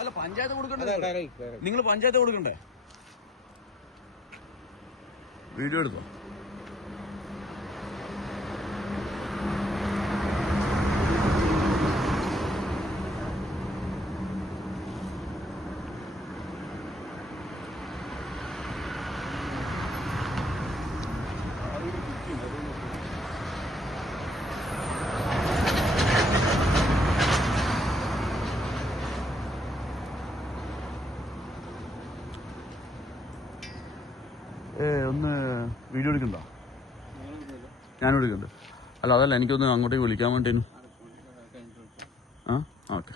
അല്ല പഞ്ചായത്ത് കൊടുക്കണ്ടേ? നിങ്ങൾ പഞ്ചായത്ത് കൊടുക്കണ്ടേ? വീഡിയോ എടുത്തോ? ഒന്ന് വീഡിയോ എടുക്കണ്ട? ഞാനും എടുക്കണ്ട. അല്ല അതല്ല, എനിക്കൊന്ന് അങ്ങോട്ടേക്ക് വിളിക്കാൻ വേണ്ടേനു. ആ ഓക്കെ.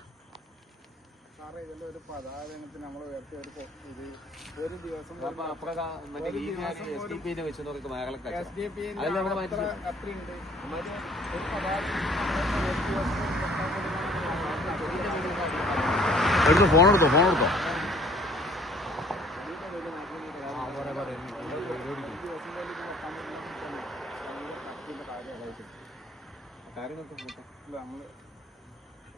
എടുത്തോ, ഫോണെടുത്തോ.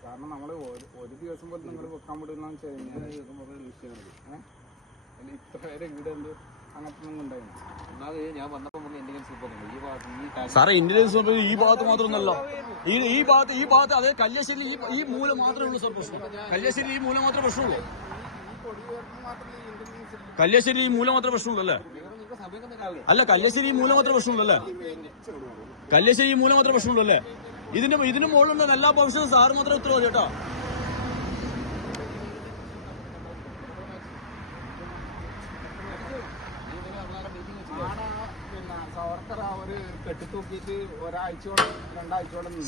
കാരണം നമ്മള് ഒരു ദിവസം പോലും നിങ്ങൾ വെക്കാൻ പറ്റുന്ന ഇത്ര പേരെ ഇവിടെ എന്ത് അങ്ങനത്തെ ഒന്നും ഉണ്ടായിരുന്നു. ഞാൻ വന്നപ്പോ സാറേ ഇന്റലിജൻസ് ഈ ഭാഗത്ത് മാത്രമൊന്നല്ലോ, ഈ ഭാഗത്ത് അതെ കല്യാശ്ശേരി ഈ മൂല മാത്രമേ ഉള്ളൂ സാർ പ്രശ്നം. കല്യാശ്ശേരി ഈ മൂല മാത്രമേ പ്രശ്നമുള്ളൂ. കല്യാശ്ശേരി ഈ മൂല മാത്രമേ പ്രശ്നമുള്ളൂ അല്ലേ? അല്ല കല്യാശ്ശേരി ഈ മൂല മാത്രമേ പ്രശ്നമുള്ളൂ അല്ലേ? കല്യാശ്ശേരി ഈ മൂല മാത്രമേ പ്രശ്നമുള്ളൂ അല്ലേ? ഇതിന് മുകളിലുള്ള എല്ലാ ഭവിഷ്യത്തും സാറ് മാത്രമേ ഉത്തരവാദി കേട്ടോ.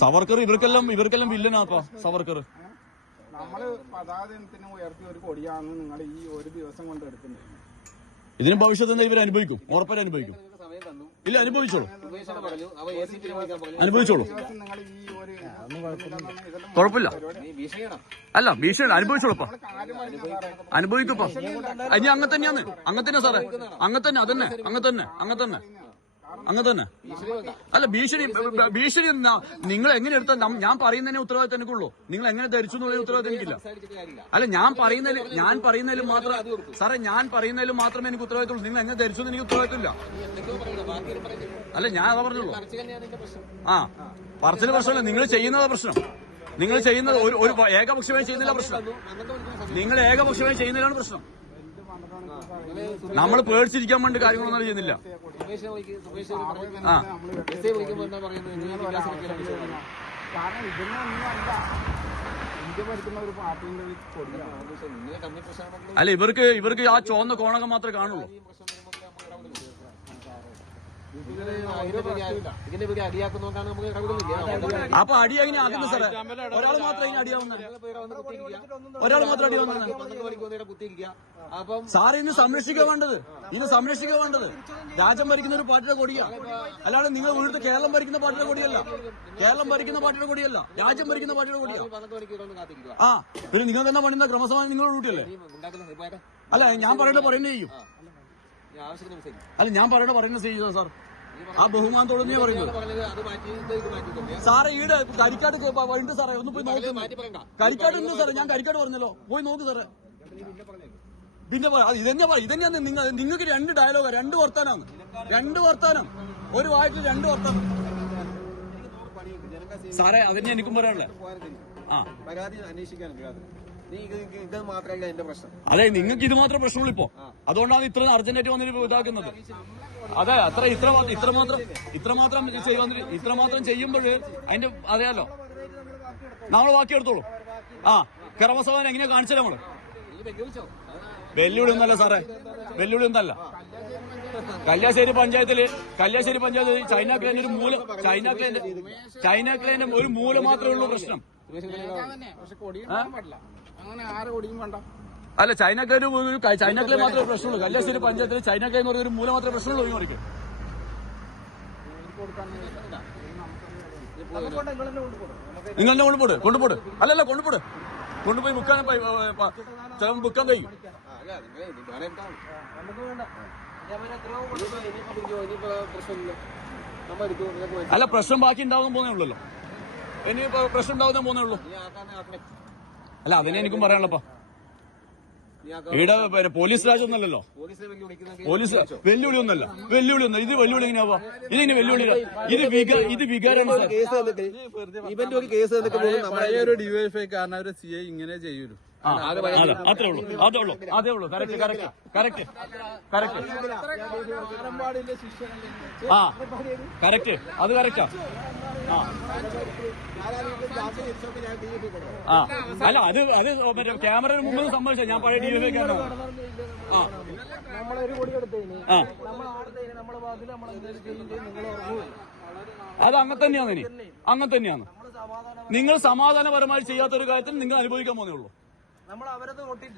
സവർക്കർ ഇവർക്കെല്ലാം വില്ലനാപ്പാ സവർക്കർ. നമ്മള് പതാകത്തിന് ഉയർത്തി ഒരു കൊടിയാണെന്ന് നിങ്ങൾ ഈ ഒരു ദിവസം കൊണ്ട് എടുക്കുന്നത്. ഇതിന് ഭവിഷ്യത്ത് ഇവർ അനുഭവിക്കും, ഉറപ്പായി അനുഭവിക്കും. ഇല്ല അനുഭവിച്ചോളൂ. കുഴപ്പമില്ല. അല്ല ഭീഷണി അനുഭവിച്ചോളൂപ്പാ, അനുഭവിക്കുപ്പോ. ഇനി അങ്ങനെ തന്നെ സാറേ, അങ്ങനെ തന്നെ. അല്ല ഭീഷണി നിങ്ങൾ എങ്ങനെ എടുത്താൽ ഞാൻ പറയുന്നതിനെ ഉത്തരവാദിത്തം എനിക്കുള്ളൂ. നിങ്ങൾ എങ്ങനെ ധരിച്ചു എന്നുള്ള ഉത്തരവാദിത്തം എനിക്കില്ല. അല്ല ഞാൻ പറയുന്നതിലും മാത്രമേ സാറേ, ഞാൻ പറയുന്നതിലും മാത്രമേ എനിക്ക് ഉത്തരവാദിത്തമുള്ളൂ. നിങ്ങൾ എങ്ങനെ ധരിച്ചു എനിക്ക് ഉത്തരവാദിത്തമില്ല. അല്ല ഞാൻ അതാ പറഞ്ഞുള്ളൂ. ആ പറച്ചില് പ്രശ്നമല്ല, നിങ്ങൾ ചെയ്യുന്നതാ പ്രശ്നം. നിങ്ങൾ ചെയ്യുന്നത് ഒരു ഏകപക്ഷമായി ചെയ്യുന്നില്ല പ്രശ്നം. നിങ്ങൾ ഏകപക്ഷമായി ചെയ്യുന്നതിലാണ് പ്രശ്നം. നമ്മൾ പേടിച്ചിരിക്കാൻ വേണ്ടി കാര്യങ്ങളൊന്നും ചെയ്യുന്നില്ല. അല്ല ഇവർക്ക് ആ ചുവന്ന കോണകം മാത്രമേ കാണുള്ളൂ. അപ്പൊ അടി എങ്ങനെ ആകുന്നു സാറേ? ഒരാൾ മാത്രം ഇതിന് അടിയാവുന്നത്, ഒരാൾ മാത്രം അടിയാവുന്നത്. സാറ് ഇന്ന് സംരക്ഷിക്കുക വേണ്ടത് രാജ്യം ഭരിക്കുന്ന ഒരു പാർട്ടിയുടെ കൊടിയാ. അല്ലാതെ നിങ്ങൾ വീട്ടിൽ കേരളം ഭരിക്കുന്ന പാർട്ടിയുടെ കൊടിയല്ല, രാജ്യം ഭരിക്കുന്ന പാർട്ടിയുടെ കൊടിയാ. ആ പിന്നെ നിങ്ങൾക്ക് എന്താ പണിയുന്ന ക്രമസമാധാനം നിങ്ങളുടെ ഡ്യൂട്ടിയല്ലേ? അല്ല ഞാൻ പറയുന്നത് ചെയ്യും. അല്ല ഞാൻ പറയുന്നത് ചെയ്യോ സാർ? ആ ബഹുമാനത്തോട് നീ പറയുന്നത് സാറേ. ഈട് കരിക്കാട് ഉണ്ട് സാറേ, ഒന്ന് പോയി നോക്ക്. കരിക്കാട് ഉണ്ട് സാറേ, ഞാൻ കരിക്കാട് പറഞ്ഞല്ലോ, പോയി നോക്ക് സാറേ. പിന്നെ ഇതന്നെയാണ് നിങ്ങൾക്ക് രണ്ട് ഡയലോഗാ, രണ്ട് വർത്താനം ഒരു വായിട്ടിൽ രണ്ട് വർത്താനം സാറേ. അതന്നെ എനിക്കും പറയാനുള്ളത്. ആ അതെ നിങ്ങൾക്ക് ഇത് മാത്രമേ പ്രശ്നമുള്ളൂ ഇപ്പോ. അതുകൊണ്ടാണ് ഇത്ര അർജന്റായിട്ട് വന്നിട്ട് ഇതാക്കുന്നത്. അതെ ഇത്രമാത്രം ചെയ്യുമ്പോൾ അതിന്റെ അറിയാലോ. നമ്മൾ ബാക്കിയെടുത്തോളൂ. ആ ക്രമസമാധാനം എങ്ങനെയാ കാണിച്ചാൽ നമ്മള് വെല്ലുവിളി ഒന്നല്ല സാറേ, വെല്ലുവിളി ഒന്നല്ല. കല്യാശ്ശേരി പഞ്ചായത്തില് ചൈന ക്ലൈന്റെ ഒരു മൂല മാത്രമേ ഉള്ളൂ പ്രശ്നം. അല്ല ചൈന ക്ലൈ മാത്രമേ പ്രശ്നമുള്ളൂ. കല്യാശ്ശേരി പഞ്ചായത്തിൽ ചൈന ക്ലൈ എന്ന് പറഞ്ഞ ഒരു മൂല മാത്രമേ പ്രശ്നമുള്ളൂ. ഇവർക്ക് നിങ്ങളെന്നെ കൊണ്ടുപോട്. അല്ലല്ല കൊണ്ടുപോയി ബുക്കാൻ കഴിയും. അല്ല പ്രശ്നം ബാക്കി ഉണ്ടാവുന്ന പോകുന്നേ ഉള്ളല്ലോ. ഇനി പ്രശ്നം ഉണ്ടാവുന്ന പോകുന്നേ ഉള്ളൂ. അല്ല അതിനെ എനിക്കും പറയാനുള്ളപ്പാ. ഇവിടെ പോലീസ് രാജൊന്നല്ലല്ലോ. പോലീസ് വെല്ലുവിളിയൊന്നല്ല. ഇത് വെല്ലുവിളി എങ്ങനെയാവാ? ഇതിങ്ങനെ വെല്ലുവിളി ഇത് വികാരമാണ് സാർ. ഇവന്റെ ഒരു കേസ് ഒരു ഡിവൈഎഫ്ഐ കാരണം ഒരു CI ഇങ്ങനെ ചെയ്യൂലോ. അത്രേ ഉള്ളൂ. അതേ ഉള്ളൂ. കറക്റ്റ്. ആ കറക്റ്റ്. അത് കറക്റ്റാ. അല്ല അത് മറ്റേ ക്യാമറയുടെ മുമ്പിൽ സമ്മതിച്ച ഞാൻ പഴയ DFI ക്യാമറ. അത് അങ്ങനെ തന്നെയാണ്. നിങ്ങൾ സമാധാനപരമായി ചെയ്യാത്തൊരു കാര്യത്തിൽ നിങ്ങൾ അനുഭവിക്കാൻ പോകുന്നേ ഉള്ളൂ. നമ്മൾ അവരത് തൊട്ടില്ല.